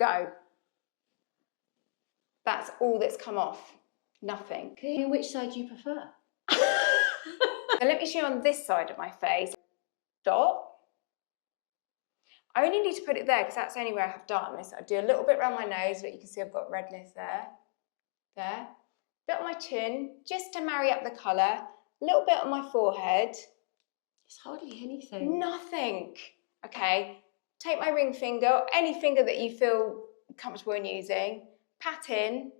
go. That's all that's come off. Nothing. Which side do you prefer? So let me show you on this side of my face. Dot. I only need to put it there because that's the only where I have darkness. I do a little bit around my nose, but you can see I've got redness there. There. Bit on my chin, just to marry up the colour. A little bit on my forehead. It's hardly anything. Nothing. Okay. Take my ring finger, or any finger that you feel comfortable in using. Pat in.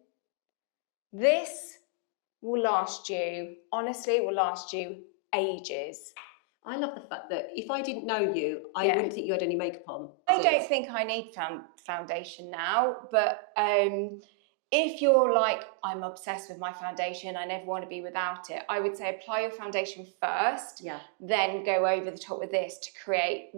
This will last you, honestly, it will last you ages. I love the fact that if I didn't know you, I wouldn't think you had any makeup on. I don't think I need foundation now, but if you're like, I'm obsessed with my foundation, I never want to be without it, I would say apply your foundation first, then go over the top with this to create,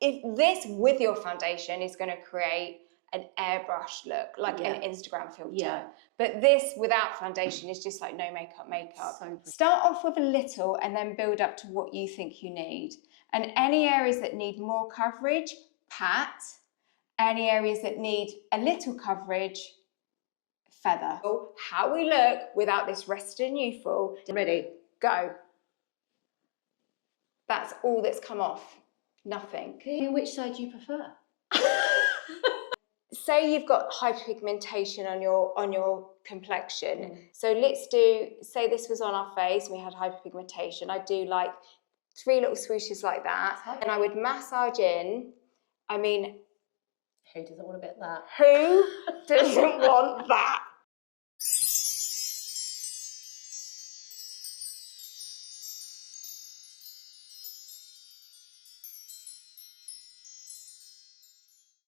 if this with your foundation is going to create an airbrush look, like an Instagram filter. But this without foundation is just like no makeup. So start off with a little and then build up to what you think you need. And any areas that need more coverage, pat. Any areas that need a little coverage, feather. How we look without this rested and youthful. Ready? Go. That's all that's come off. Nothing. Which side do you prefer? Say you've got hyperpigmentation on your complexion. So let's do, say this was on our face and we had hyperpigmentation. I'd do like 3 little swooshes like that. And I would massage in. I mean, who doesn't want a bit of that? Who doesn't want that?